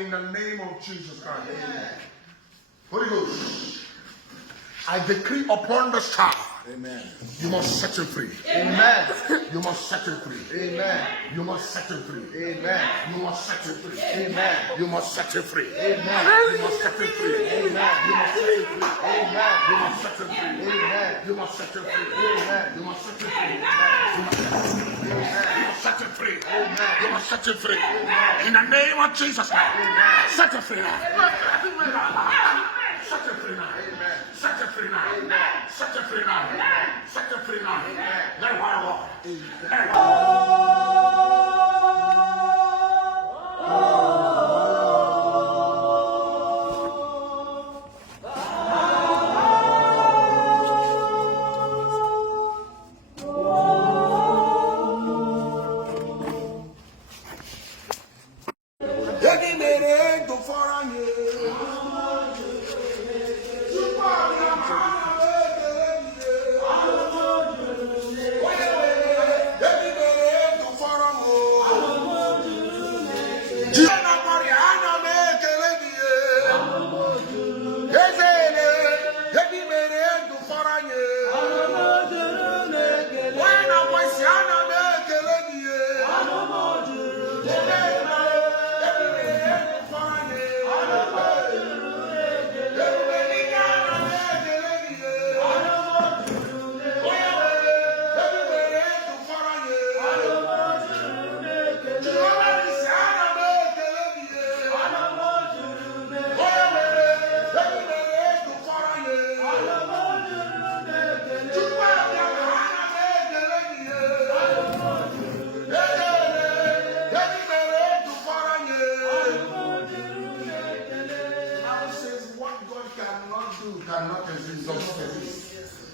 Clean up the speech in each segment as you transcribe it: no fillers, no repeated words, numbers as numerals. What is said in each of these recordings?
in the name of Jesus Christ. Amen. Holy Ghost, I decree upon this child. Amen. You must set him free. Amen. You must set him free. Amen. You must set him free. Amen. You must set him free. Amen. You must set him free. Amen. You must set him free. Amen. You must set him free. Amen. You must set him free. Amen. You must set him free. Amen. You must set him free. You must set him free. Amen. You must set him free. In the name of Jesus Christ. Set him free now. Set him free now. Set him free now. Set him free now. Set him free now. Let him walk. Let him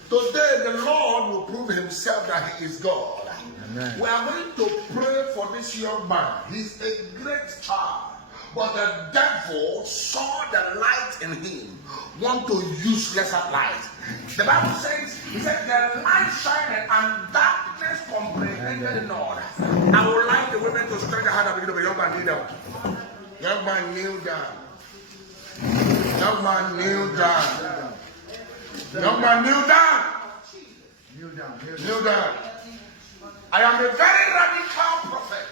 Today the Lord will prove himself that he is God. Amen. We are going to pray for this young man. He's a great child, but the devil saw the light in him, want to use lesser light. The Bible says, he said, the light shined and darkness comprehended not. I would like the women to stretch their hand and begin to young man kneel down. Young man kneel down. Young man kneel down. Young man, kneel down. Kneel down. Kneel down. I am a very radical prophet.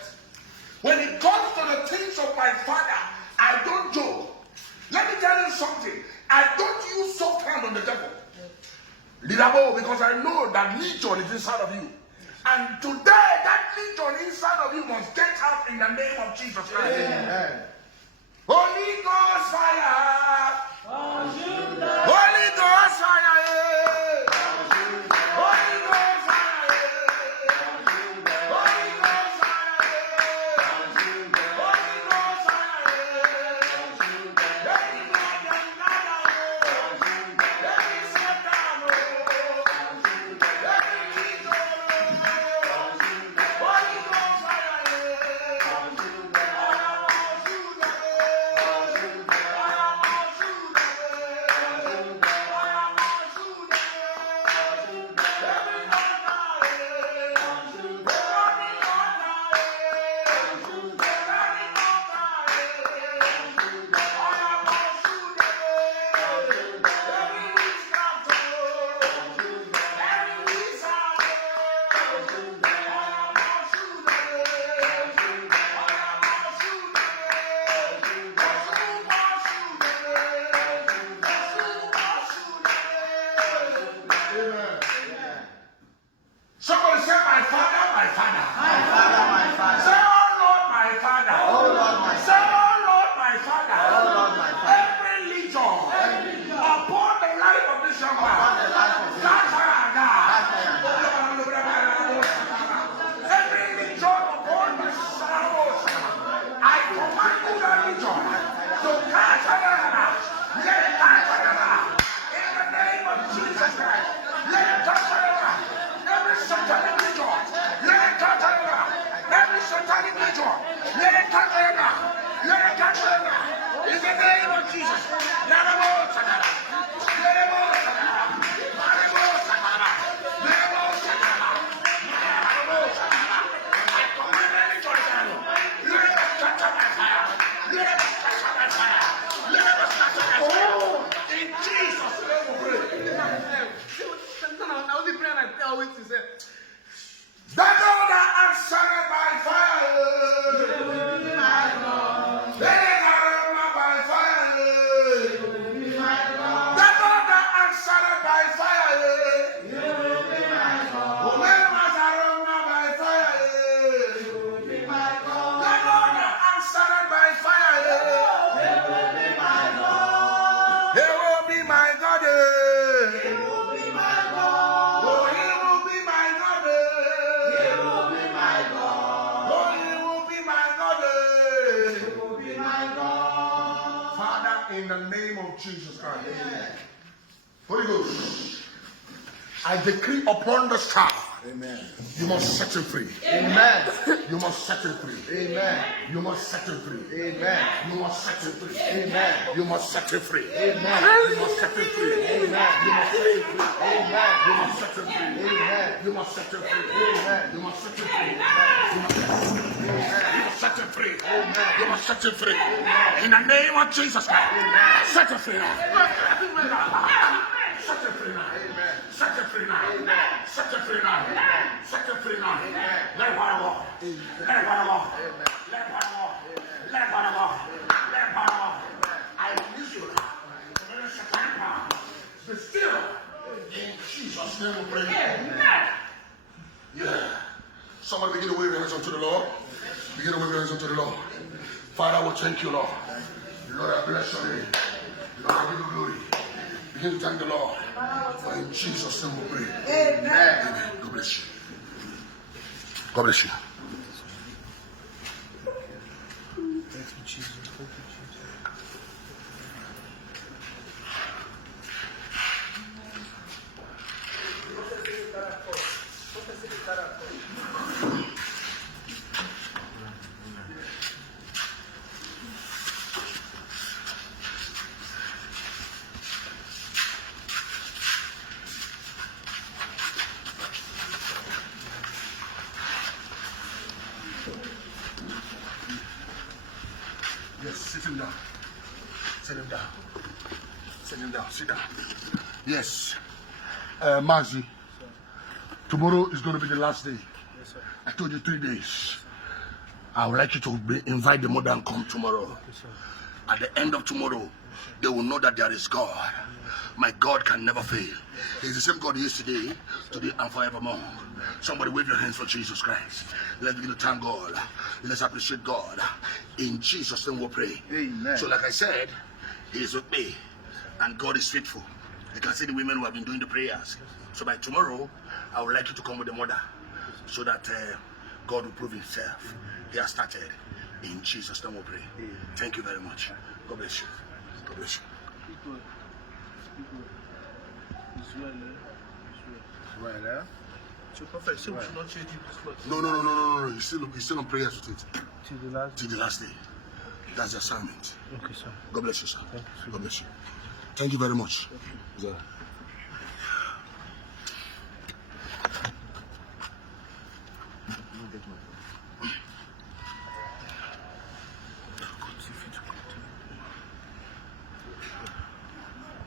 When it comes to the things of my father, I don't joke. Let me tell you something. I don't use soft hand on the devil. Because I know that legion is inside of you. And today, that legion inside of you must get out in the name of Jesus Christ. Amen. Holy Ghost fire. Holy Ghost fire. Holy Ghost fire. Holy Ghost fire. Holy Ghost Somebody say, my father, my father. My father, my father. Say, oh Lord, my father. Oh Lord, my Say, oh Lord, my father. Oh Lord, my father. Every legion upon the life of this young man. Upon the life of this young Every legion upon this house. I command you that legion to catch another. Let it catch another. In the name of Jesus Christ. Let it catch another. Every satanic legion. Let it catch another. Every satanic legion. Let it catch another. Let it catch another. In the name of Jesus. Let it go. Let it go. Let it I decree upon this child. Amen. You must set him free. Amen. You must set him free. Amen. You must set him free. Amen. You must set him free. Amen. You must set him free. Amen. You must set him free. Amen. You must set him free. Amen. You must set him free. Amen. You must set him free. Amen. You must set him free. You must set him free. You must set him free. In the name of Jesus Christ. Set him free now. Set him free now. Set him free now. Set him free now. Set him free now. Let him go. Let him go. Let him go. Let him go. Let him go. I release you now. Let us second power. Be still. In Jesus' name we pray. Yeah. Somebody begin to wave your hands unto the Lord. Begin to wave your hands unto the Lord. Father, we thank you, Lord. Lord, I bless your name. Lord, I give you glory. Begin to thank the Lord. For in Jesus' name we pray. Amen. Amen. God bless you. God bless you. Thank you, Jesus. Thank you, Jesus. Yes, sit him down. Sit him down. Sit him down. Sit down. Yes. Mazi, tomorrow is going to be the last day. Yes, sir. I told you 3 days. I would like you to invite the mother and come tomorrow. Yes, sir. At the end of tomorrow, they will know that there is God. My God can never fail. He's the same God yesterday, today, and forevermore. Somebody wave your hands for Jesus Christ. Let's begin to thank God. Let's appreciate God. In Jesus' name we pray. Amen. So like I said, He is with me, and God is faithful. You can see the women who have been doing the prayers. So by tomorrow, I would like you to come with the mother, so that God will prove Himself. He has started. In Jesus' name we pray. Thank you very much. God bless you. God bless you. Well, so prophet, so we should not change it. No. He's still on prayers with it. Till Till the last day. That's the assignment. Okay, sir. God bless you, sir. Thank you. God bless you. Thank you very much. Yeah.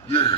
Yeah.